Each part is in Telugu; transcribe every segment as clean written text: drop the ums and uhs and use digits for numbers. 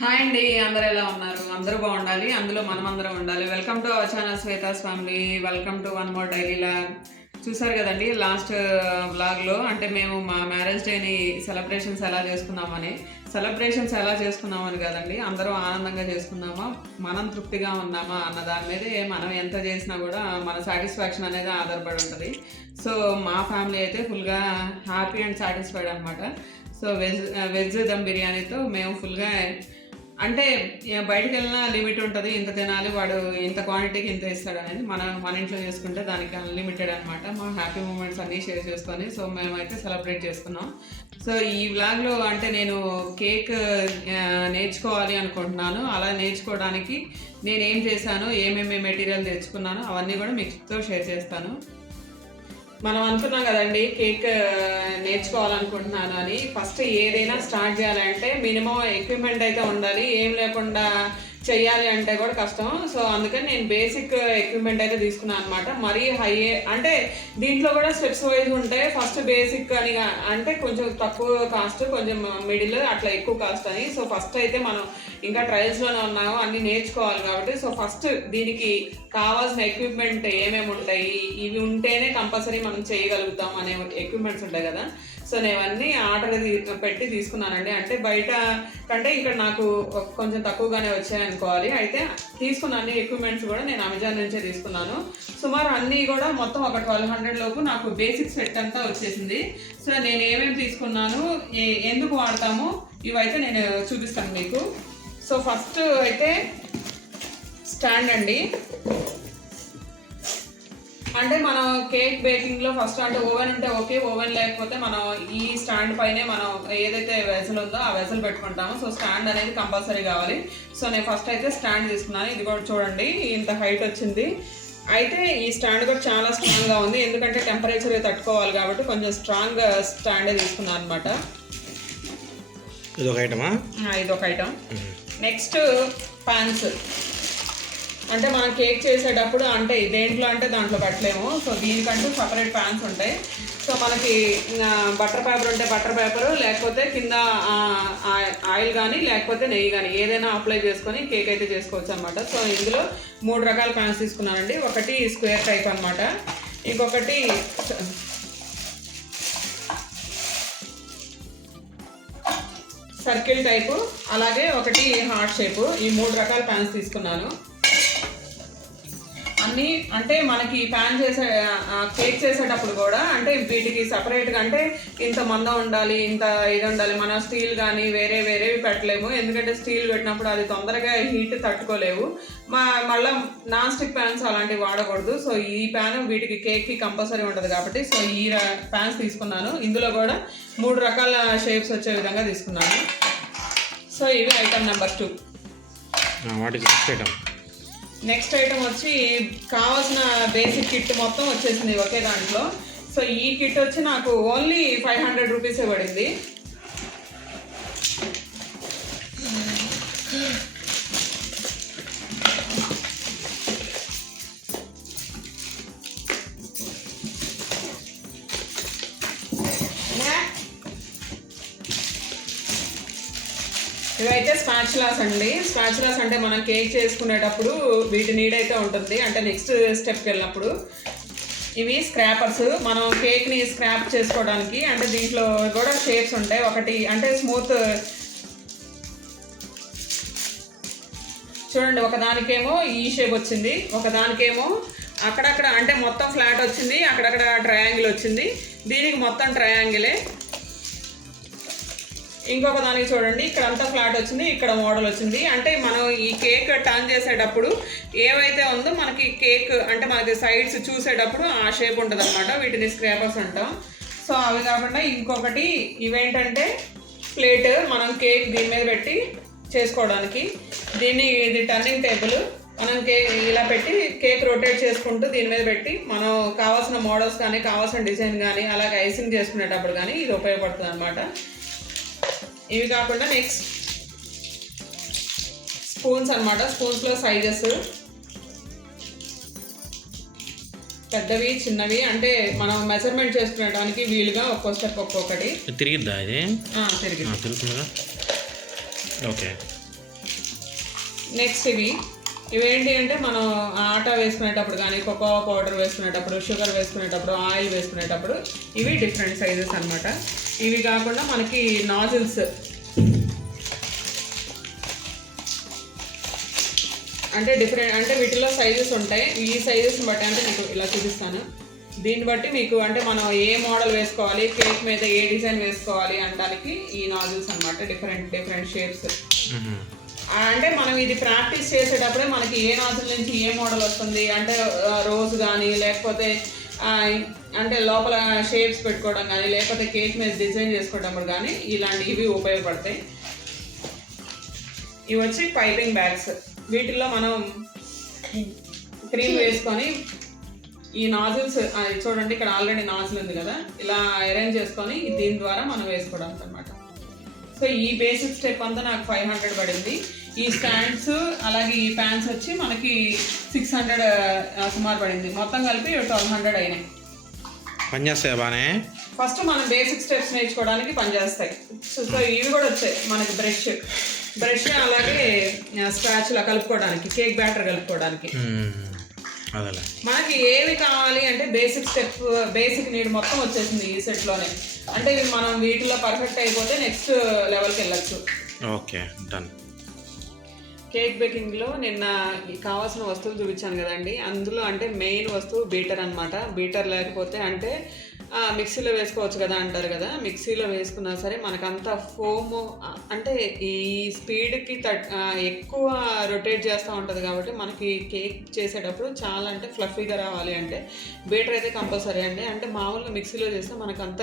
హాయ్ అండి, అందరు ఎలా ఉన్నారు? అందరూ బాగుండాలి, అందులో మనమందరం ఉండాలి. Welcome to our channel Shweta's family. Welcome to one more daily log. చూసారు కదండి లాస్ట్ వ్లాగ్లో, అంటే మేము మా మ్యారేజ్ డేని సెలబ్రేషన్స్ ఎలా చేసుకున్నామని కదండి, అందరూ ఆనందంగా చేసుకున్నామా, మనం తృప్తిగా ఉన్నామా అన్న దాని మీదే మనం ఎంత చేసినా కూడా మన సాటిస్ఫాక్షన్ అనేది ఆధారపడి ఉంటుంది. సో మా ఫ్యామిలీ అయితే ఫుల్గా హ్యాపీ అండ్ సాటిస్ఫైడ్ అనమాట. సో వెజ్ దమ్ బిర్యానీతో మేము ఫుల్గా, అంటే బయటకు వెళ్ళినా లిమిట్ ఉంటుంది, ఇంత తినాలి, వాడు ఇంత క్వాంటిటీకి ఇంత ఇస్తాడు అనేది. మన ఇంట్లో చేసుకుంటే దానికి అన్లిమిటెడ్ అనమాట. మా హ్యాపీ మూమెంట్స్ అన్నీ షేర్ చేసుకొని సో మేమైతే సెలబ్రేట్ చేసుకున్నాం. సో ఈ వ్లాగ్లో అంటే నేను కేక్ నేర్చుకోవాలి అనుకుంటున్నాను. అలా నేర్చుకోవడానికి నేను ఏం చేశాను, ఏమేమి మెటీరియల్ తెచ్చుకున్నాను అవన్నీ కూడా మీతో షేర్ చేస్తాను. మనం అనుకున్నాం కదండి కేక్ నేర్చుకోవాలనుకుంటున్నాను అని. ఫస్ట్ ఏదైనా స్టార్ట్ చేయాలంటే మినిమం ఎక్విప్మెంట్ అయితే ఉండాలి. ఏం లేకుండా చెయ్యాలి అంటే కూడా కష్టం. సో అందుకని నేను బేసిక్ ఎక్విప్మెంట్ అయితే తీసుకున్నాను అనమాట. మరీ హై అంటే దీంట్లో కూడా స్టెప్స్ వైజ్ ఉంటాయి. ఫస్ట్ బేసిక్ అని అంటే కొంచెం తక్కువ కాస్ట్, కొంచెం మిడిల్, అట్లా ఎక్కువ కాస్ట్ అని. సో ఫస్ట్ అయితే మనం ఇంకా ట్రయల్స్లోనే ఉన్నాము, అన్నీ నేర్చుకోవాలి కాబట్టి. సో ఫస్ట్ దీనికి కావాల్సిన ఎక్విప్మెంట్ ఏమేమి ఉంటాయి, ఇవి ఉంటేనే కంపల్సరీ మనం చేయగలుగుతాం అనే ఎక్విప్మెంట్స్ ఉంటాయి కదా. సో నేను అన్నీ ఆర్డర్ పెట్టి తీసుకున్నానండి. అంటే బయట కంటే ఇక్కడ నాకు కొంచెం తక్కువగానే వచ్చాయనుకోవాలి. అయితే తీసుకున్న అన్ని ఎక్విప్మెంట్స్ కూడా నేను అమెజాన్ నుంచే తీసుకున్నాను. సుమారు అన్నీ కూడా మొత్తం ఒక 1200 లోపు నాకు బేసిక్ సెట్ అంతా వచ్చేసింది. సో నేను ఏమేమి తీసుకున్నాను, ఎందుకు వాడతాము, ఇవైతే నేను చూపిస్తాను మీకు. సో ఫస్ట్ అయితే స్టాండ్ అండి. అంటే మనం కేక్ బేకింగ్లో ఫస్ట్ అంటే ఓవెన్ ఉంటే ఓకే, ఓవెన్ లేకపోతే మనం ఈ స్టాండ్ పైనే మనం ఏదైతే వెజల్ ఉందో ఆ వెజల్ పెట్టుకుంటాము. సో స్టాండ్ అనేది కంపల్సరీ కావాలి. సో నేను ఫస్ట్ అయితే స్టాండ్ తీసుకున్నాను. ఇది కూడా చూడండి ఇంత హైట్ వచ్చింది. అయితే ఈ స్టాండ్ కూడా చాలా స్ట్రాంగ్గా ఉంది, ఎందుకంటే టెంపరేచర్ తట్టుకోవాలి కాబట్టి కొంచెం స్ట్రాంగ్ స్టాండే తీసుకున్నాను అనమాట. ఇదొక ఐటమ్. Next pans. అంటే మనం కేక్ చేసేటప్పుడు అంటే దేంట్లో అంటే దాంట్లో పెట్టలేము. సో దీనికంటూ సపరేట్ ప్యాన్స్ ఉంటాయి. సో మనకి బటర్ పేపర్ ఉంటే బటర్ పేపరు, లేకపోతే కింద ఆయిల్ కానీ లేకపోతే నెయ్యి కానీ ఏదైనా అప్లై చేసుకొని కేక్ అయితే చేసుకోవచ్చు అనమాట. సో ఇందులో 3 రకాల ప్యాన్స్ తీసుకున్నానండి. ఒకటి స్క్వేర్ టైప్ అనమాట, ఇంకొకటి సర్కిల్ టైపు, అలాగే ఒకటి హార్ట్ షేపు. ఈ 3 రకాల ప్యాన్స్ తీసుకున్నాను. అన్నీ అంటే మనకి ప్యాన్ కేక్ చేసేటప్పుడు కూడా అంటే వీటికి సపరేట్గా అంటే ఇంత మందం ఉండాలి, ఇంత ఇది ఉండాలి. మనం స్టీల్ కానీ వేరేవి పెట్టలేము, ఎందుకంటే స్టీల్ పెట్టినప్పుడు అది తొందరగా హీట్ తట్టుకోలేవు. మళ్ళీ నాన్ స్టిక్ ప్యాన్స్ అలాంటివి వాడకూడదు. సో ఈ ప్యాన్ వీటికి కేక్కి కంపల్సరీ ఉంటుంది కాబట్టి సో ఈ ప్యాన్స్ తీసుకున్నాను. ఇందులో కూడా 3 రకాల షేప్స్ వచ్చే విధంగా తీసుకున్నాను. సో ఇవి ఐటమ్ నెంబర్ 2. నెక్స్ట్ ఐటమ్ వచ్చి కావాల్సిన బేసిక్ కిట్ మొత్తం వచ్చేసింది ఒకే దాంట్లో. సో ఈ కిట్ వచ్చి నాకు ఓన్లీ 500 రూపీసే పడింది. ఇవైతే స్పాచులాస్ అండి. స్పాచులాస్ అంటే మనం కేక్ చేసుకునేటప్పుడు వీటి నీడ్ అయితే ఉంటుంది, అంటే నెక్స్ట్ స్టెప్కి వెళ్ళినప్పుడు. ఇవి స్క్రాపర్స్, మనం కేక్ని స్క్రాప్ చేసుకోవడానికి. అంటే దీంట్లో కూడా షేప్స్ ఉంటాయి. ఒకటి అంటే స్మూత్ చూడండి, ఒకదానికేమో ఈ షేప్ వచ్చింది, ఒకదానికేమో అక్కడక్కడ అంటే మొత్తం ఫ్లాట్ వచ్చింది, అక్కడక్కడ ట్రయాంగిల్ వచ్చింది. దీనికి మొత్తం ట్రయాంగిలే. ఇంకొక దానికి చూడండి, ఇక్కడ అంతా ఫ్లాట్ వచ్చింది, ఇక్కడ మోడల్ వచ్చింది. అంటే మనం ఈ కేక్ టర్న్ చేసేటప్పుడు ఏవైతే ఉందో మనకి కేక్ అంటే మనకి సైడ్స్ చూసేటప్పుడు ఆ షేప్ ఉంటుంది అనమాట. వీటిని స్క్రాపర్స్ అంటాం. సో అవి కాకుండా ఇంకొకటి ఇవేంటంటే ప్లేట్, మనం కేక్ దీని మీద పెట్టి చేసుకోవడానికి. ఇది టర్నింగ్ టేబుల్. మనం ఇలా పెట్టి కేక్ రొటేట్ చేసుకుంటూ దీని మీద పెట్టి మనం కావాల్సిన మోడల్స్ కానీ కావాల్సిన డిజైన్ కానీ అలాగే ఐసింగ్ చేసుకునేటప్పుడు కానీ ఇది ఉపయోగపడుతుంది అనమాట. ఇవి కాకుండా నెక్స్ట్ స్పూన్స్ అనమాట. స్పూన్స్లో సైజెస్ పెద్దవి చిన్నవి, అంటే మనం మెజర్మెంట్ చేసుకునేటానికి వీలుగా ఒక్కో స్టెప్ ఒక్కొక్కటి. తిరిగిద్దా ఇది? తిరిగి ఓకే. నెక్స్ట్ ఇవేంటి అంటే మనం ఆటా వేసుకునేటప్పుడు కానీ కోకోవా పౌడర్ వేసుకునేటప్పుడు షుగర్ వేసుకునేటప్పుడు ఆయిల్ వేసుకునేటప్పుడు ఇవి డిఫరెంట్ సైజెస్ అనమాట. ఇవి కాకుండా మనకి నాజిల్స్ అంటే డిఫరెంట్ అంటే వీటిలో సైజెస్ ఉంటాయి. ఈ సైజెస్ని బట్టి అంటే మీకు ఇలా చూపిస్తాను. దీన్ని బట్టి మీకు అంటే మనం ఏ మోడల్ వేసుకోవాలి, కేక్ మీద ఏ డిజైన్ వేసుకోవాలి అనడానికి ఈ నాజిల్స్ అనమాట. Different shapes. అంటే మనం ఇది ప్రాక్టీస్ చేసేటప్పుడే మనకి ఏ నాజిల్ నుంచి ఏ మోడల్ వస్తుంది అంటే రోజ్ కానీ లేకపోతే అంటే లోపల షేప్స్ పెట్టుకోవడం కానీ లేకపోతే కేక్ మీద డిజైన్ చేసుకోవడం కానీ ఇవి ఉపయోగపడతాయి. ఇవి వచ్చి పైపింగ్ బ్యాగ్స్. వీటిల్లో మనం క్రీమ్ వేసుకొని ఈ నాజిల్స్ చూడండి, ఇక్కడ ఆల్రెడీ నాజిల్ ఉంది కదా, ఇలా అరేంజ్ చేసుకొని దీని ద్వారా మనం వేసుకోవడానికి అనమాట. సో ఈ బేసిక్ స్టెప్ అంతా నాకు 500 పడింది. ఈ స్టాండ్స్ అలాగే ఈ ప్యాన్స్ వచ్చి మనకి 600 సుమారు పడింది. మొత్తం కలిపి 1200 అయినాయి. పనిచేస్తాయి బాగానే. ఫస్ట్ మనం బేసిక్ స్టెప్స్ నేర్చుకోవడానికి పనిచేస్తాయి. సో ఇవి కూడా వచ్చాయి మనకి బ్రష్ అలాగే స్క్రాచ్లా కలుపుకోవడానికి, కేక్ బ్యాటర్ కలుపుకోవడానికి. మనకి ఏవి కావాలి అంటే బేసిక్ నీడ్ మొత్తం వచ్చేసింది ఈ సెట్లోనే. అంటే మనం వీటిలో పర్ఫెక్ట్ అయిపోతే నెక్స్ట్ లెవెల్కి వెళ్ళచ్చు. Okay, done. కేక్ బేకింగ్లో నిన్న కావాల్సిన వస్తువులు చూపించాను కదండి. అందులో అంటే మెయిన్ వస్తువు బీటర్ అనమాట. బీటర్ లేకపోతే అంటే మిక్సీలో వేసుకోవచ్చు కదా అంటారు కదా, మిక్సీలో వేసుకున్నా సరే మనకంతా ఫోమ్ అంటే ఈ స్పీడ్కి ఎక్కువ రొటేట్ చేస్తూ ఉంటుంది కాబట్టి మనకి కేక్ చేసేటప్పుడు చాలా అంటే ఫ్లఫీగా రావాలి అంటే బీటర్ అయితే కంపల్సరీ అండి. అంటే మామూలుగా మిక్సీలో చేస్తే మనకంత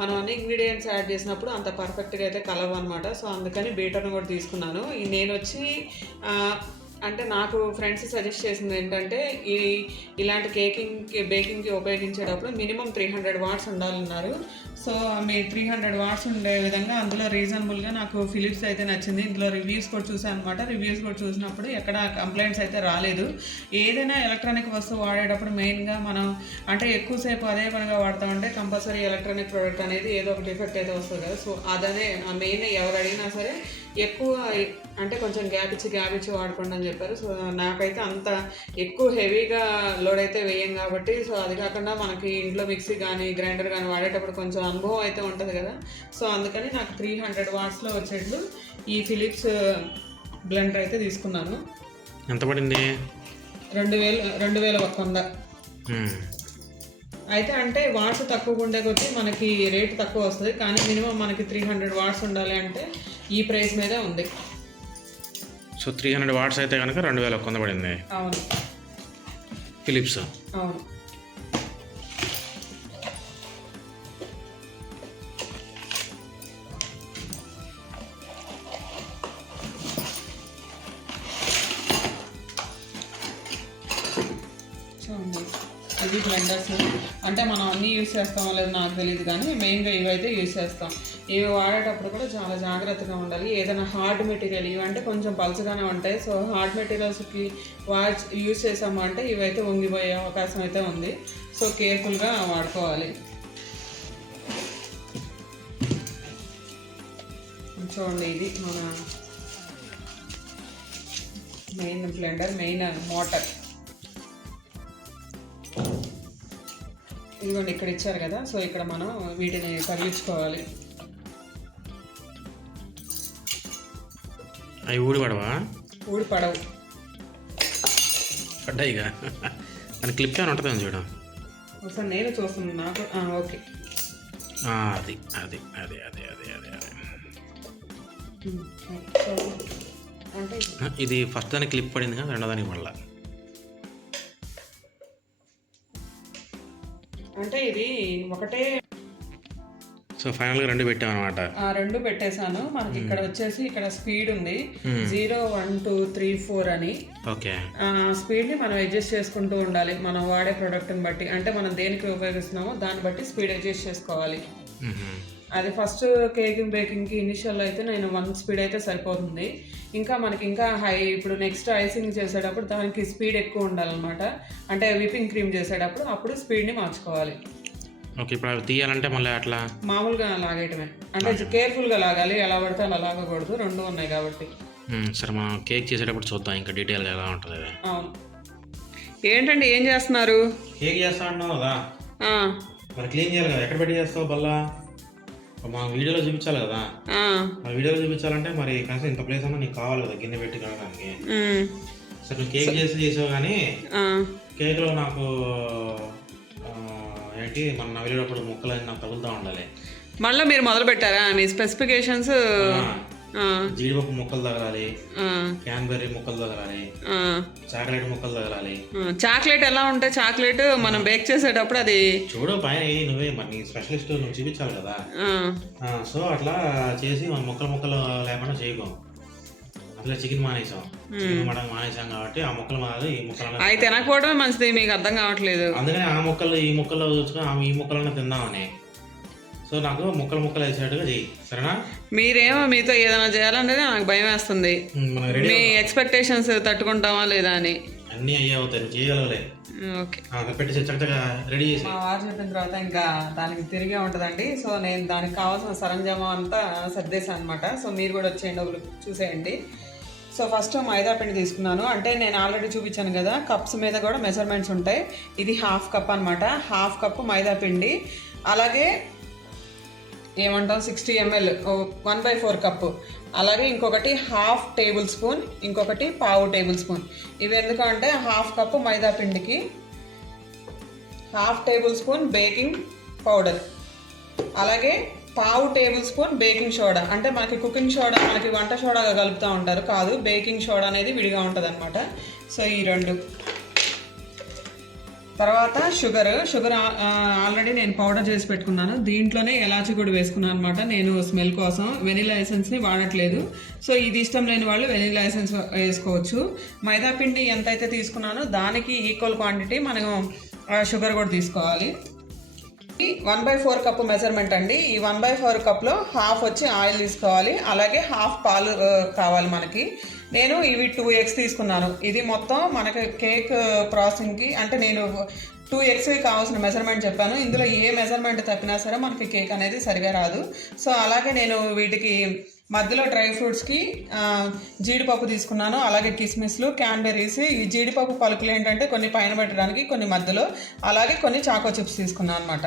మనం అన్ని ఇంగ్రీడియంట్స్ యాడ్ చేసినప్పుడు అంత పర్ఫెక్ట్గా అయితే కలవు అనమాట. సో అందుకని బీటర్ని కూడా తీసుకున్నాను. నేను వచ్చి అంటే నాకు ఫ్రెండ్స్ సజెస్ట్ చేసింది ఏంటంటే ఇలాంటి బేకింగ్కి ఉపయోగించేటప్పుడు మినిమం 300 వాట్స్ ఉండాలన్నారు. సో మీ 300 వాట్స్ ఉండే విధంగా అందులో రీజనబుల్గా నాకు ఫిలిప్స్ అయితే నచ్చింది. ఇందులో రివ్యూస్ కూడా చూసాను అనమాట. రివ్యూస్ కూడా చూసినప్పుడు ఎక్కడ కంప్లైంట్స్ అయితే రాలేదు. ఏదైనా ఎలక్ట్రానిక్ వస్తువు వాడేటప్పుడు మెయిన్గా మనం అంటే ఎక్కువసేపు అదే పనిగా వాడతామంటే కంపల్సరీ ఎలక్ట్రానిక్ ప్రోడక్ట్ అనేది ఏదో ఒక డిఫెక్ట్ అయితే వస్తుంది కదా. సో అదనే మెయిన్ ఎవరు అడిగినా సరే ఎక్కువ అంటే కొంచెం గ్యాప్ ఇచ్చి వాడుకోండి అని చెప్పారు. సో నాకైతే అంత ఎక్కువ హెవీగా లోడ్ అయితే వేయం కాబట్టి, సో అది కాకుండా మనకి ఇంట్లో మిక్సీ కానీ గ్రైండర్ కానీ వాడేటప్పుడు కొంచెం అనుభవం అయితే ఉంటుంది కదా. సో అందుకని నాకు 300 వాట్స్లో వచ్చేట్లు ఈ ఫిలిప్స్ బ్లెండర్ అయితే తీసుకున్నాను. ఎంత పడింది? 2100. అయితే అంటే వాట్స్ తక్కువ ఉండే కొద్దీ మనకి రేటు తక్కువ వస్తుంది, కానీ మినిమం మనకి 300 వాట్స్ ఉండాలి అంటే ఈ ప్రైస్ మీదే ఉంది. సో 300 వాట్స్ అయితే కనుక 2100 పడింది. అవును, ఫిలిప్స్. అవును. ఇవి బ్లెండర్స్ అంటే మనం అన్నీ యూజ్ చేస్తామో లేదో నాకు తెలియదు, కానీ మెయిన్గా ఇవైతే యూజ్ చేస్తాం. ఇవి వాడేటప్పుడు కూడా చాలా జాగ్రత్తగా ఉండాలి. ఏదైనా హార్డ్ మెటీరియల్ ఇవి అంటే కొంచెం పలుచగానే ఉంటాయి. సో హార్డ్ మెటీరియల్స్కి యూజ్ చేసాము అంటే ఇవైతే వంగిపోయే అవకాశం అయితే ఉంది. సో కేర్ఫుల్గా వాడుకోవాలి. చూడండి, ఇది మన మెయిన్ బ్లెండర్, మెయిన్ మోటార్. ఇదిగోండి ఇక్కడ ఇచ్చారు కదా. సో ఇక్కడ మనం వీటిని తగిలించుకోవాలి. అవి ఊడిపడవా? ఊడిపడవు. పడ్డాయిగా అని క్లిప్ అని ఉంటుంది చూడ. ఒకసారి నేను చూస్తున్నాను. నాకు ఓకే, అది అది అదే అదే అదే అదే అదే అంటే ఇది ఫస్ట్ దానికి క్లిప్ పడింది కదా, రెండో దానికి మళ్ళీ. అంటే ఇది ఒకటే. సో ఫైనల్గా 2 పెట్టాం అనమాట. 2 పెట్టేశాను. మనకి ఇక్కడ వచ్చేసి ఇక్కడ స్పీడ్ ఉంది 0 1 2 3 4 అని. ఓకే, స్పీడ్ని మనం అడ్జస్ట్ చేసుకుంటూ ఉండాలి మనం వాడే ప్రోడక్ట్ని బట్టి. అంటే మనం దేనికి ఉపయోగిస్తున్నామో దాన్ని బట్టి స్పీడ్ అడ్జస్ట్ చేసుకోవాలి. అది ఫస్ట్ బేకింగ్కి ఇనిషియల్లో అయితే నేను 1 స్పీడ్ అయితే సరిపోతుంది. ఇంకా మనకి ఇంకా ఇప్పుడు నెక్స్ట్ ఐసింగ్ చేసేటప్పుడు దానికి స్పీడ్ ఎక్కువ ఉండాలన్నమాట. అంటే విపింగ్ క్రీమ్ చేసేటప్పుడు అప్పుడు స్పీడ్ని మార్చుకోవాలి. ఓకే, ఇప్పుడు అవి తీయాలంటే మళ్ళీ అట్లా మామూలుగా లాగేయటమే. అంటే కేర్ఫుల్గా లాగాలి, ఎలా పడితే అలా లాగకూడదు. 2 ఉన్నాయి కాబట్టి. సరే మనం కేక్ చేసేటప్పుడు చూద్దాం ఇంకా డీటెయిల్గా ఎలా ఉంటుంది అది. అవును. ఏంటండి ఏం చేస్తున్నారు? కేక్ చేస్తా అన్నావు కదా, ఆ, మరి క్లీన్ చేయాలి కదా, ఎక్కడ పెట్టి చేస్తావు బల్లా? మా వీడియోలో చూపించాలి కదా, ఆ, మా వీడియోలో చూపించాలంటే మరి కనీసం ఇంత ప్లేస్ అన్నా నీకు కావాలి కదా గిన్నె పెట్టి కడగడానికి. సరే నువ్వు కేక్ చేసావు కానీ కేక్లో నాకు ఏంటి మన నవ్వేటప్పుడు ముక్కలు నాకు తగులుతూ ఉండాలి. మళ్ళీ మీరు మొదలు పెట్టారా మీ స్పెసిఫికేషన్స్? జీడిపప్పు ముక్కలు తగలాలి, క్యాన్బెర్రీ ముక్కలు తగలాలి, చాక్లెట్ ముక్కలు తగలాలి. చాక్లెట్ ఎలా ఉంటాయి? చాక్లెట్ మనం బేక్ చేసేటప్పుడు అది చూడు పైన నువ్వే మరి స్పెషలిస్ట్ నువ్వు చూపించాలి కదా. సో అట్లా చేసి ముక్కలు ముక్కలు లేకుండా చేయకు. అట్లా చికెన్ మానేసాం, చికెన్ మటన్ మానేసాం కాబట్టి ఆ ముక్కలు మాది ఈ ముక్కలు అవి తినకపోవడమే మంచిది. మీకు అర్థం కావట్లేదు. అందుకని ఆ ముక్కలు ఈ ముక్కలు చూసుకొని ఈ ముక్కలన్నా తిందామని. సో నాకు ముక్కలు ముక్కలు వేసేట్టుగా చెయ్యి, సరేనా? మీరేమో మీతో ఏదైనా చేయాలంటే నాకు భయం వేస్తుంది. మీ ఎక్స్పెక్టేషన్స్ తట్టుకుంటామా లేదా అని. అన్నీ అయ్యే అవుతాయి, చేయగలవలే. ఓకే, పెట్టి చక్కగా రెడీ చేసి మా వారు చెప్పిన తర్వాత ఇంకా దానికి తిరిగే ఉంటుందండి. సో నేను దానికి కావాల్సిన సరంజామా అంతా సర్దేశాను అనమాట. సో మీరు కూడా వచ్చేయండి, ఒకరు చూసేయండి. సో ఫస్ట్ మైదా పిండి తీసుకున్నాను. అంటే నేను ఆల్రెడీ చూపించాను కదా, కప్స్ మీద కూడా మెజర్మెంట్స్ ఉంటాయి. ఇది 1/2 కప్ అనమాట. 1/2 కప్పు మైదా పిండి, అలాగే ఏమంటాం 60 ml 1/4 కప్పు, అలాగే ఇంకొకటి 1/2 టేబుల్ స్పూన్, ఇంకొకటి 1/4 టేబుల్ స్పూన్. ఇవి ఎందుకంటే 1/2 కప్పు మైదా పిండికి 1/2 టేబుల్ స్పూన్ బేకింగ్ పౌడర్, అలాగే 1/4 టేబుల్ స్పూన్ బేకింగ్ సోడా. అంటే మనకి కుకింగ్ సోడా, మనకి వంట సోడాగా కలుపుతూ ఉంటారు, కాదు బేకింగ్ సోడా అనేది విడిగా ఉంటుంది అనమాట. సో ఈ రెండు. తర్వాత షుగర్ ఆల్రెడీ నేను పౌడర్ చేసి పెట్టుకున్నాను. దీంట్లోనే ఎలాచి కూడా వేసుకున్నాను అనమాట. నేను స్మెల్ కోసం వెనిలా ఎసెన్స్ని వాడట్లేదు. సో ఇది ఇష్టం లేని వాళ్ళు వెనిలా ఎసెన్స్ వేసుకోవచ్చు. మైదా పిండి ఎంతైతే తీసుకున్నానో దానికి ఈక్వల్ క్వాంటిటీ మనం షుగర్ కూడా తీసుకోవాలి. 1/4 కప్పు మెజర్మెంట్ అండి. ఈ 1/4 కప్లో 1/2 వచ్చి ఆయిల్ తీసుకోవాలి, అలాగే 1/2 పాలు కావాలి మనకి. నేను ఇవి 2 eggs తీసుకున్నాను. ఇది మొత్తం మనకి కేక్ ప్రాసెసింగ్కి, అంటే నేను 2 eggs కావాల్సిన మెజర్మెంట్ చెప్పాను. ఇందులో ఏ మెజర్మెంట్ తప్పినా సరే మనకి కేక్ అనేది సరిగా రాదు. సో అలాగే నేను వీటికి మధ్యలో డ్రై ఫ్రూట్స్కి జీడిపప్పు తీసుకున్నాను, అలాగే కిస్మిస్లు, క్యాన్బెర్రీస్. ఈ జీడిపప్పు పలుకులు ఏంటంటే కొన్ని పైన పెట్టడానికి, కొన్ని మధ్యలో, అలాగే కొన్ని చాకో చిప్స్ తీసుకున్నాను అనమాట.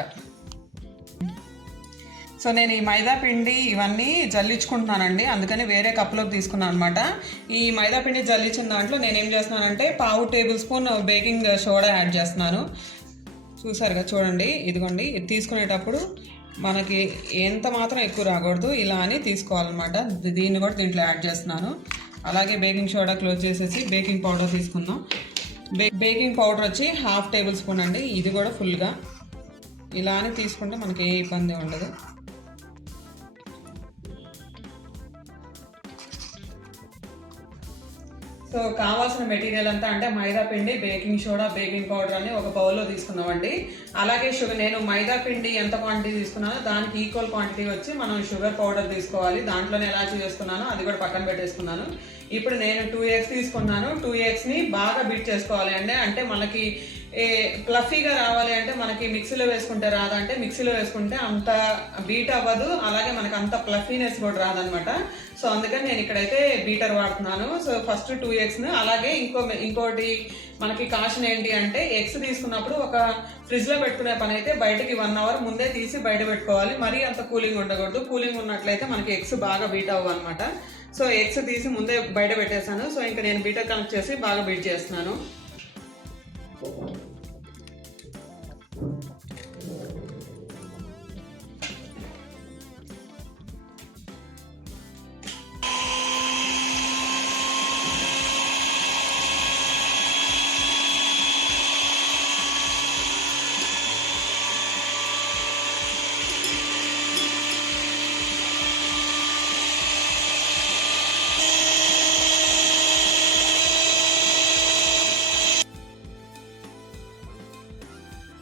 సో నేను ఈ మైదా పిండి ఇవన్నీ జల్లించుకుంటున్నానండి, అందుకని వేరే కప్లోకి తీసుకున్నాను అనమాట. ఈ మైదా పిండి జల్లించిన దాంట్లో నేను ఏం చేస్తున్నానంటే 1/4 table spoon baking soda add చేస్తున్నాను. చూసారుగా, చూడండి, ఇదిగోండి. ఇది తీసుకునేటప్పుడు మనకి ఎంత మాత్రం ఎక్కువ రాకూడదు, ఇలా అని తీసుకోవాలన్నమాట. దీన్ని కూడా దీంట్లో యాడ్ చేస్తున్నాను. అలాగే బేకింగ్ సోడా క్లోజ్ చేసేసి బేకింగ్ పౌడర్ తీసుకుందాం. బేకింగ్ పౌడర్ వచ్చి 1/2 టేబుల్ స్పూన్ అండి. ఇది కూడా ఫుల్గా ఇలా అని తీసుకుంటే మనకి ఏ ఇబ్బంది ఉండదు. సో కావాల్సిన మెటీరియల్ అంతా అంటే మైదా పిండి, బేకింగ్ సోడా, బేకింగ్ పౌడర్ అని ఒక బౌల్లో తీసుకున్నామండి. అలాగే షుగర్, నేను మైదా పిండి ఎంత క్వాంటిటీ తీసుకున్నానో దానికి ఈక్వల్ క్వాంటిటీ వచ్చి మనం షుగర్ పౌడర్ తీసుకోవాలి. దాంట్లోనే ఎలా చేసుకున్నానో అది కూడా పక్కన పెట్టేసుకున్నాను. ఇప్పుడు నేను 2 eggs తీసుకున్నాను. 2 eggsని బాగా బీట్ చేసుకోవాలి అండి. అంటే మనకి ప్లఫీగా రావాలి అంటే మనకి మిక్సీలో వేసుకుంటే రాదంటే, మిక్సీలో వేసుకుంటే అంత బీట్ అవ్వదు, అలాగే మనకి అంత ప్లఫీనెస్ కూడా రాదనమాట. సో అందుకని నేను ఇక్కడైతే బీటర్ వాడుతున్నాను. సో ఫస్ట్ 2 eggsని, అలాగే ఇంకోటి మనకి కాషన్ ఏంటి అంటే, ఎగ్స్ తీసుకున్నప్పుడు ఒక ఫ్రిడ్జ్లో పెట్టుకునే పని అయితే బయటకి 1 hour ముందే తీసి బయట పెట్టుకోవాలి. మరీ అంత కూలింగ్ ఉండకూడదు. కూలింగ్ ఉన్నట్లయితే మనకి ఎగ్స్ బాగా బీట్ అవ్వు అనమాట. సో ఎగ్స్ తీసి ముందే బయట పెట్టేశాను. సో ఇంకా నేను బీటర్ కనెక్ట్ చేసి బాగా బీట్ చేస్తున్నాను.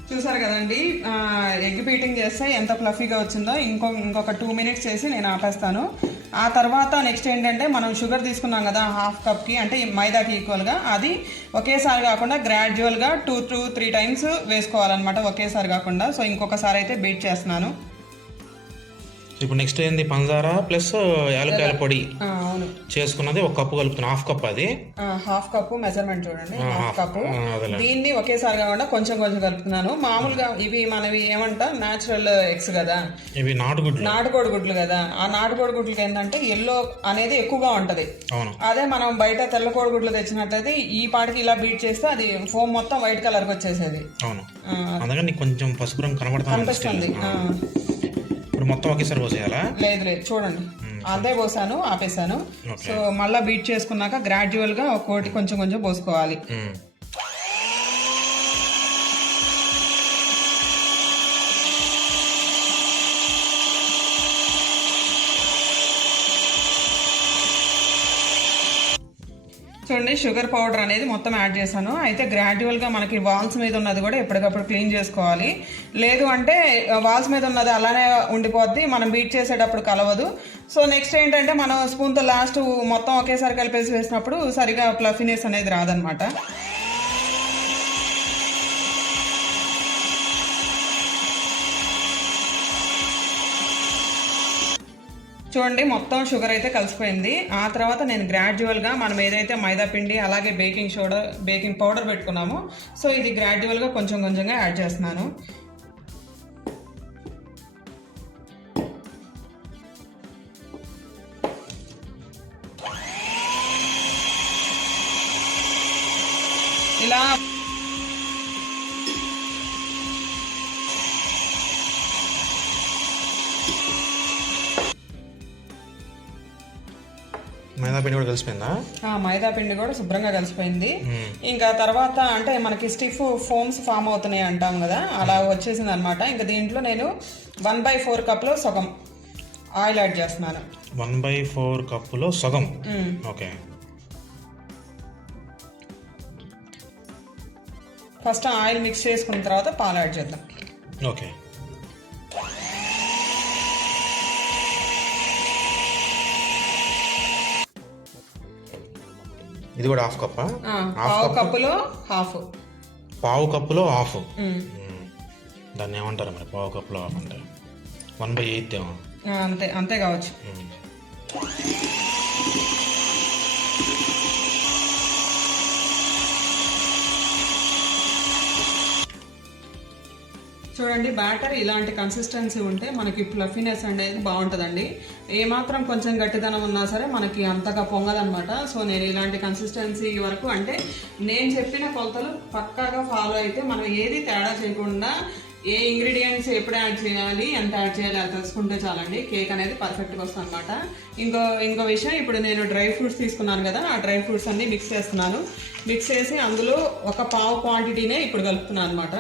చూసారు కదండి, ఎగ్ బీటింగ్ చేస్తే ఎంత ఫ్లఫీగా వచ్చిందో. ఇంకొక 2 minutes చేసి నేను ఆపేస్తాను. ఆ తర్వాత నెక్స్ట్ ఏంటంటే, మనం షుగర్ తీసుకున్నాం కదా 1/2 కప్కి, అంటే మైదాకి ఈక్వల్గా, అది ఒకేసారి కాకుండా గ్రాడ్యువల్గా 2 to 3 times వేసుకోవాలన్నమాట, ఒకేసారి కాకుండా. సో ఇంకొకసారి అయితే బీట్ చేస్తున్నాను. ఇప్పుడు నెక్స్ట్ ఏంది పంచదార ప్లస్ యాలక్కాయల పొడి అవును చేసుకున్నది 1 కప్పు కలుపుతున్నా, హాఫ్ కప్ అది, హాఫ్ కప్పు మెజర్మెంట్ చూడండి, హాఫ్ కప్పు. అదేలే. దీన్ని ఒకేసారి కాకుండా కొంచెం కొంచెం కలుపుతున్నాను. మామూలుగా ఇవి మనవి ఏమంటా న్యాచురల్ ఎగ్స్ కదా, ఇవి నాటుకోడి గుడ్లు కదా. ఆ నాటుకోడి గుడ్లకి ఏంటంటే ఎల్లో అనేది ఎక్కువగా ఉంటది. అవును. అదే మనం బయట తెల్ల కోడి గుడ్లు తెచ్చినట్లయితే ఈ పాటికి ఇలా బీట్ చేస్తే అది ఫోమ్ మొత్తం వైట్ కలర్ కి వచ్చేసేది. అవును, అందుకని నీకు కొంచెం పసుపు రంగు కనిపిస్తుంది. ఇప్పుడు మొత్తం ఒకేసారి పోసేయాలా? లేదు చూడండి, అదే పోసాను, ఆపేసాను. సో మళ్ళీ బీట్ చేసుకున్నాక గ్రాడ్యువల్ గా ఒక్కోటి కొంచెం కొంచెం పోసుకోవాలి. చూడండి, షుగర్ పౌడర్ అనేది మొత్తం యాడ్ చేశాను. అయితే గ్రాడ్యువల్గా మనకి వాల్స్ మీద ఉన్నది కూడా ఎప్పటికప్పుడు క్లీన్ చేసుకోవాలి. లేదు అంటే వాల్స్ మీద ఉన్నది అలానే ఉండిపోద్ది, మనం బీట్ చేసేటప్పుడు కలవదు. సో నెక్స్ట్ ఏంటంటే మనం స్పూన్తో లాస్ట్ మొత్తం ఒకేసారి కలిపేసి వేసినప్పుడు సరిగా ఫ్లఫీనెస్ అనేది రాదనమాట. చూడండి, మొత్తం షుగర్ అయితే కలిసిపోయింది. ఆ తర్వాత నేను గ్రాడ్యువల్గా మనం ఏదైతే మైదా పిండి అలాగే బేకింగ్ పౌడర్ పెట్టుకున్నామో, సో ఇది గ్రాడ్యువల్గా కొంచెం కొంచెంగా యాడ్ చేస్తున్నాను. ఇలా మైదా పిండి కూడా కలిసిపోయిందా? మైదా పిండి కూడా శుభ్రంగా కలిసిపోయింది. ఇంకా తర్వాత అంటే మనకి స్టిఫ్ ఫోమ్స్ ఫామ్ అవుతున్నాయి అంటాం కదా, అలా వచ్చేసింది అనమాట. ఇంకా దీంట్లో నేను 1/4 కప్లో సగం ఆయిల్ యాడ్ చేస్తున్నాను. 1/4 కప్పులో సగం. ఓకే. ఫస్ట్ ఆయిల్ మిక్స్ చేసుకున్న తర్వాత పాలు యాడ్ చేద్దాం. ఓకే. ఇది కూడా హాఫ్ కప్పా? పావు కప్పులో హాఫ్. పావు కప్పులో హాఫ్. దాన్ని ఏమంటారు మరి? పావు కప్పులో హాఫ్ అంటే 1/8 ఏమో. అంతే కావచ్చు. చూడండి, బ్యాటర్ ఇలాంటి కన్సిస్టెన్సీ ఉంటే మనకి ఫ్లఫీనెస్ అనేది బాగుంటుందండి. ఏమాత్రం కొంచెం గట్టిదనం ఉన్నా సరే మనకి అంతగా పొంగదనమాట. సో నేను ఇలాంటి కన్సిస్టెన్సీ వరకు, అంటే నేను చెప్పిన కొలతలు పక్కాగా ఫాలో అయితే మనం ఏది తేడా చేయకుండా ఏ ఇంగ్రీడియంట్స్ ఎప్పుడు యాడ్ చేయాలి, ఎంత యాడ్ చేయాలి అది తెలుసుకుంటే చాలండి, కేక్ అనేది పర్ఫెక్ట్గా వస్తుంది అనమాట. ఇంకో విషయం, ఇప్పుడు నేను డ్రై ఫ్రూట్స్ తీసుకున్నాను కదా, ఆ డ్రై ఫ్రూట్స్ అన్ని మిక్స్ చేస్తున్నాను. మిక్స్ చేసి అందులో ఒక పావు క్వాంటిటీనే ఇప్పుడు కలుపుతున్నాను అనమాట.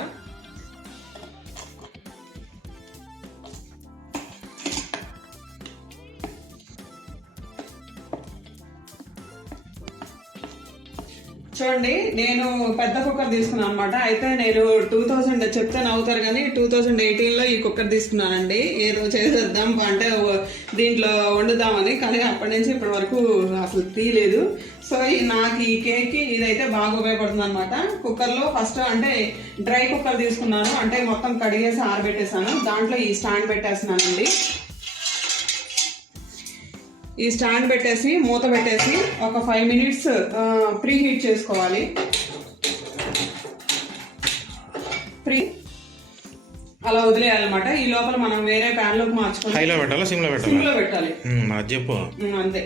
చూడండి, నేను పెద్ద కుక్కర్ తీసుకున్నాను అనమాట. అయితే నేను 2000 చెప్తే నవ్వుతారు కానీ 2018లో ఈ కుక్కర్ తీసుకున్నానండి. ఏదో చేసేద్దాం అంటే దీంట్లో వండుదామని, కానీ అప్పటి నుంచి ఇప్పటి వరకు అసలు తీయలేదు. సో నాకు ఈ కేక్కి ఇదైతే బాగా ఉపయోగపడుతుంది అనమాట. కుక్కర్లో ఫస్ట్ అంటే డ్రై కుక్కర్ తీసుకున్నాను, అంటే మొత్తం కడిగేసి ఆరబెట్టేసాను. దాంట్లో ఈ స్టాండ్ పెట్టేస్తున్నానండి. ఈ స్టాండ్ పెట్టేసి మూత పెట్టేసి ఒక 5 మినిట్స్ ప్రీ హీట్ చేసుకోవాలి. అలా వదిలేయాలన్నమాట. ఈ లోపల మనం వేరే ప్యాన్ లోకి మార్చుకోవాలి. హైలో పెట్టాలా, సిమ్ లో పెట్టాలి? సిమ్ లో పెట్టాలి. చెప్పు. అంతే,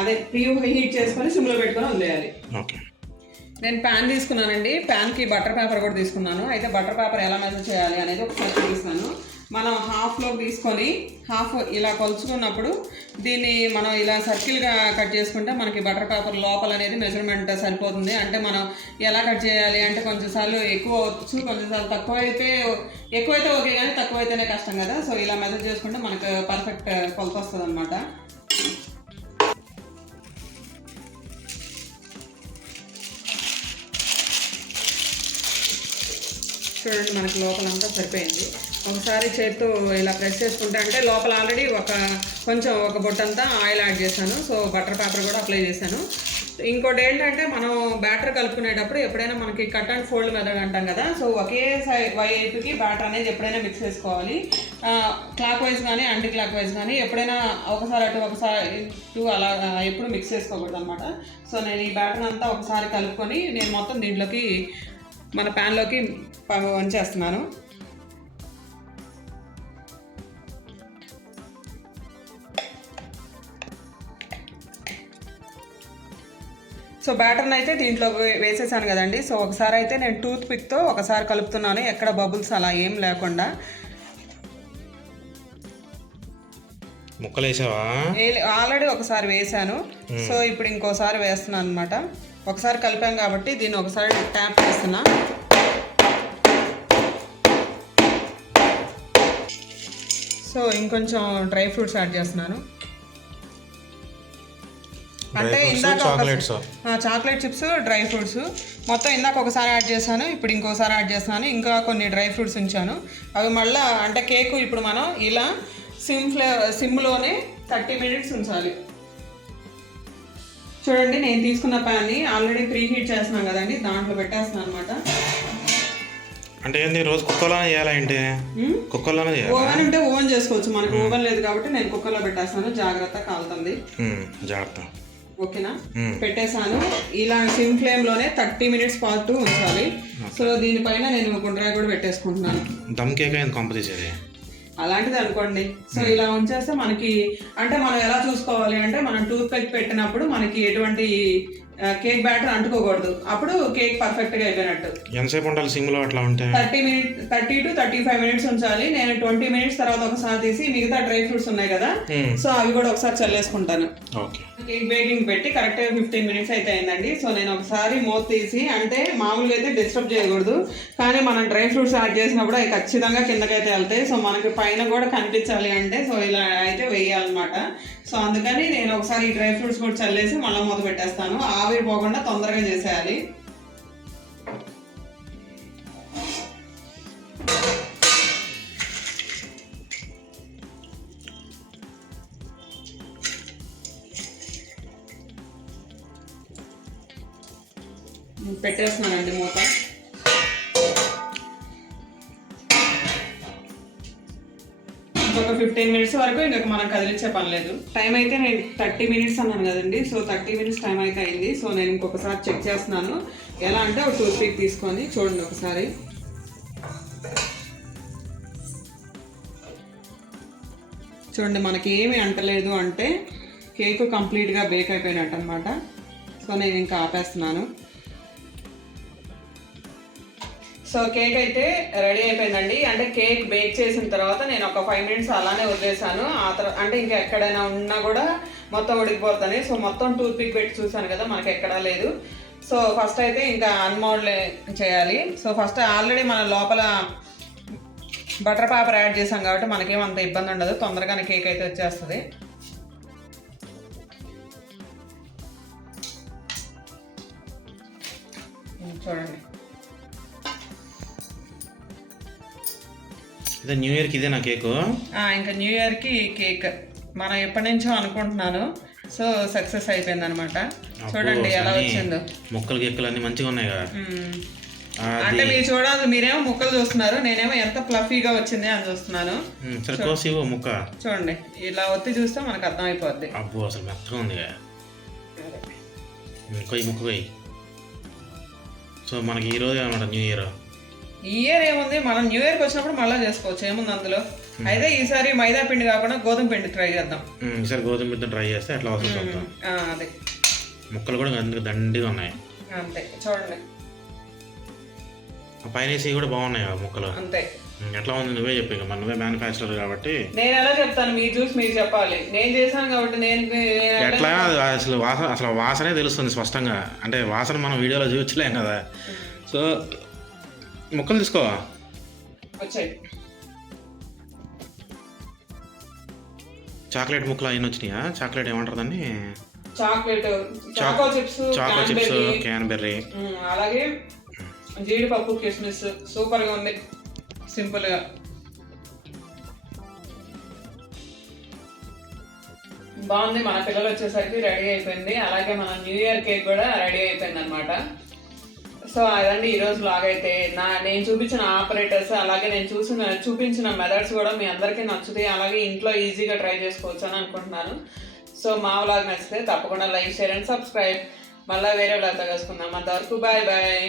అదే ప్రీ హీట్ చేసుకొని సిమ్ లో పెట్టుకొని వదిలేయాలి. ఓకే. నేను ప్యాన్ తీసుకున్నానండి. ప్యాన్ కి బటర్ పేపర్ కూడా తీసుకున్నాను. అయితే బటర్ పేపర్ ఎలా మెజర్ చేయాలి అనేది ఒకసారి చూపిస్తాను. మనం హాఫ్లో తీసుకొని హాఫ్ ఇలా కొలుచుకున్నప్పుడు దీన్ని మనం ఇలా సర్కిల్గా కట్ చేసుకుంటే మనకి బటర్ పేపర్ లోపల అనేది మెజర్మెంట్ సరిపోతుంది. అంటే మనం ఎలా కట్ చేయాలి అంటే కొంచెంసార్లు ఎక్కువ వచ్చు, కొంచెంసార్లు ఎక్కువైతే ఓకే, కానీ తక్కువైతేనే కష్టం కదా. సో ఇలా మెజర్ చేసుకుంటే మనకు పర్ఫెక్ట్ కొలత వస్తుంది అనమాట. చూడండి, మనకి లోపలంతా సరిపోయింది. ఒకసారి చేత్తో ఇలా ప్రెస్ చేసుకుంటే, అంటే లోపల ఆల్రెడీ ఒక బొట్టంతా ఆయిల్ యాడ్ చేశాను. సో బటర్ పేపర్ కూడా అప్లై చేశాను. ఇంకోటి ఏంటంటే మనం బ్యాటర్ కలుపుకునేటప్పుడు ఎప్పుడైనా మనకి కట్ అండ్ ఫోల్డ్ మెథడ్ అంటాం కదా, సో ఒకే వైపుకి బ్యాటర్ అనేది ఎప్పుడైనా మిక్స్ చేసుకోవాలి. క్లాక్ వైజ్ కానీ యాంటీ క్లాక్ వైజ్ కానీ ఎప్పుడైనా ఒకసారి అటు ఒకసారి ఇటు అలా ఎప్పుడు మిక్స్ చేసుకోకూడదు అనమాట. సో నేను ఈ బ్యాటర్ అంతా ఒకసారి కలుపుకొని నేను మొత్తం దీంట్లోకి మన ప్యాన్లోకి వంచేస్తున్నాను. సో బ్యాటర్ని అయితే దీంట్లో వేసేసాను కదండి. సో ఒకసారి అయితే నేను టూత్ పిక్తో ఒకసారి కలుపుతున్నాను, ఎక్కడ బబుల్స్ అలా ఏం లేకుండా. ముక్కలు వేసావా? ఆల్రెడీ ఒకసారి వేసాను, సో ఇప్పుడు ఇంకోసారి వేస్తున్నాను అనమాట. ఒకసారి కలిపాం కాబట్టి దీన్ని ఒకసారి ట్యాప్ చేస్తున్నా. సో ఇంకొంచెం డ్రై ఫ్రూట్స్ యాడ్ చేస్తున్నాను. అంటే ఇందాక చాక్లెట్ చిప్స్, డ్రై ఫ్రూట్స్ మొత్తం ఇందాక ఒకసారి యాడ్ చేశాను, ఇప్పుడు ఇంకోసారి యాడ్ చేస్తున్నాను. ఇంకా కొన్ని డ్రై ఫ్రూట్స్ ఉంచాను, అవి మళ్ళీ అంటే కేకు ఇప్పుడు మనం ఇలా సిమ్లోనే 30 minutes ఉంచాలి. చూడండి నేను తీసుకున్న ప్యాన్ని ఆల్రెడీ ప్రీ హీట్ చేస్తున్నాను కదండి, దాంట్లో పెట్టేస్తున్నాను అనమాట. అంటే ఏంది రోజు కుక్కర్లోనే చేయాలా? ఏంటి కుక్కర్లోనే చేయాలి? ఓవెన్ ఉంటే ఓవెన్ చేసుకోవచ్చు, మనకు ఓవెన్ లేదు కాబట్టి నేను కుక్కర్లో పెట్టేస్తాను. జాగ్రత్త కాలుతుంది, జాగ్రత్త. ఓకేనా? పెట్టేశాను. ఇలా సిమ్ ఫ్లేమ్ లోనే 30 minutes పాటు ఉంచాలి. సో దీనిపైన నేను గుండ్రాయి కూడా పెట్టేసుకుంటున్నాను. దమ్ కేక్ అయింది కంపల్సరీ అలాంటిది అనుకోండి. సో ఇలా ఉంచేస్తే మనకి అంటే మనం ఎలా చూసుకోవాలి అంటే మనం టూత్ పిక్ పెట్టినప్పుడు మనకి ఎటువంటి కేక్ బ్యాటర్ అంటుకోకూడదు, అప్పుడు కేక్ పర్ఫెక్ట్ గా అయిపోయినట్టు. ఎంతసేపు ఉండాలి సిమ్ లో? అట్లా ఉంటే 30 to 35 minutes ఉంచాలి. నేను 20 minutes తర్వాత ఒకసారి తీసి మిగతా డ్రై ఫ్రూట్స్ ఉన్నాయి కదా, సో అవి కూడా ఒకసారి చల్లేసుకుంటాను. కేక్ బేకింగ్ పెట్టి కరెక్ట్ గా 15 minutes అయితే అయిందండి. సో నేను ఒకసారి మూత తీసి, అంటే మామూలుగా అయితే డిస్టర్బ్ చేయకూడదు, కానీ మనం డ్రై ఫ్రూట్స్ యాడ్ చేసినప్పుడు అవి ఖచ్చితంగా కిందకైతే వెళ్తాయి. సో మనకి పైన కూడా కనిపించాలి అంటే సో ఇలా అయితే వేయాలన్నమాట. సో అందుకని నేను ఒకసారి ఈ డ్రై ఫ్రూట్స్ కూడా చల్లేసి మళ్ళీ మూత పెట్టేస్తాను. ఆవిరి పోకుండా తొందరగా చేసేయాలి. పెట్టేస్తున్నానండి మూత. ఇంకొక 15 minutes వరకు ఇంకా మనం కదిలించే పని లేదు. టైం అయితే నేను 30 minutes అన్నాను కదండి, సో 30 minutes టైం అయితే అయింది. సో నేను ఇంకొకసారి చెక్ చేస్తున్నాను. ఎలా అంటే ఒక టూత్ పిక్ తీసుకొని చూడండి ఒకసారి. చూడండి మనకి ఏమి అంటలేదు అంటే కేక్ కంప్లీట్గా బేక్ అయిపోయినట్టు అనమాట. సో నేను ఇంకా ఆపేస్తున్నాను. సో కేక్ అయితే రెడీ అయిపోయిందండి. అంటే కేక్ బేక్ చేసిన తర్వాత నేను ఒక 5 minutes అలానే వదిలేసాను. ఆ తర్వాత అంటే ఇంకా ఎక్కడైనా ఉన్నా కూడా మొత్తం ఉడికిపోతుంది. సో మొత్తం టూత్ పిక్ పెట్టి చూసాను కదా, మనకి ఎక్కడా లేదు. సో ఫస్ట్ అయితే ఇంకా అన్మౌల్డ్ చేయాలి. సో ఫస్ట్ ఆల్రెడీ మన లోపల బటర్ పేపర్ యాడ్ చేసాం కాబట్టి మనకేమంత ఇబ్బంది ఉండదు, తొందరగానే కేక్ అయితే వచ్చేస్తుంది. చూడండి న్యూ ఇయర్కి ఇదే నా కేకు. ఇంకా న్యూ ఇయర్కి కేక్ మనం ఎప్పటి నుంచో అనుకుంటున్నాను. సో సక్సెస్ అయిపోయింది అనమాట. చూడండి ఎలా వచ్చిందో. ముక్కలు కేకులు అన్ని మంచిగా ఉన్నాయి కదా. అంటే మీరు చూడాలి, మీరేమో ముక్కలు చూస్తున్నారు, నేనేమో ఎంత ఫ్లఫీగా వచ్చింది అని చూస్తున్నాను. ముక్క చూడండి, ఇలా ఒత్తి చూస్తే మనకు అర్థమైపోద్ది. అబ్బో అసలు మెత్తగా ఉంది. కొయ్యి ముక్క కొయ్యి. సో మనకి ఈ రోజు అనమాట న్యూ ఇయర్. ఈ ఇయర్ ఏముంది, మనం న్యూ ఇయర్కి వచ్చినప్పుడు మళ్ళీ చేసుకోవచ్చు, ఏముంది అందులో. అయితే ఈసారి మైదా పిండి కాకుండా గోధుమ పిండి ట్రై చేద్దాం. ఈసారి గోధుమ పిండి ట్రై చేస్తే ఎట్లా వస్తుంది. అదే ముక్కలు కూడా అందుకు దండిగా ఉన్నాయి. అంతే చూడండి, పైన కూడా బాగున్నాయి ముక్కలు. అంతే. ఎట్లా ఉంది నువ్వే చెప్పి, నువ్వే మ్యానుఫ్యాక్చరర్ కాబట్టి. నేను ఎలా చెప్తాను, మీ జ్యూస్ మీరు చెప్పాలి. నేను చేశాను కాబట్టి నేను ఎట్లా అసలు వాసనే తెలుస్తుంది స్పష్టంగా. అంటే వాసన మనం వీడియోలో చూపించలేం కదా. సో ముక్కలు తీసుకో. వచ్చాయి చాక్లెట్ ముక్కలు అయిన వచ్చినాయా? చాక్లెట్ ఏమంటారు దాన్ని? చాకో చిప్స్, క్యాన్బెర్రీ, అలాగే జీడిపప్పు, కిస్మిస్. సూపర్ గా ఉంది, సింపుల్ గా. బాగుంది. మన పిల్లలు వచ్చేసరికి రెడీ అయిపోయింది. అలాగే మన న్యూ ఇయర్ కేక్ కూడా రెడీ అయిపోయింది అనమాట. సో అదండి ఈరోజు వ్లాగ్ అయితే. నేను చూపించిన ఆపరేటర్స్ అలాగే నేను చూపించిన మెథడ్స్ కూడా మీ అందరికీ నచ్చుతాయి, అలాగే ఇంట్లో ఈజీగా ట్రై చేసుకోవచ్చు అని అనుకుంటున్నాను. సో మా వ్లాగ్ నచ్చితే తప్పకుండా లైక్, షేర్ అండ్ సబ్స్క్రైబ్. మళ్ళీ వేరే వ్లాగ్తో కలుసుకుందాం. అంతవరకు బాయ్ బాయ్.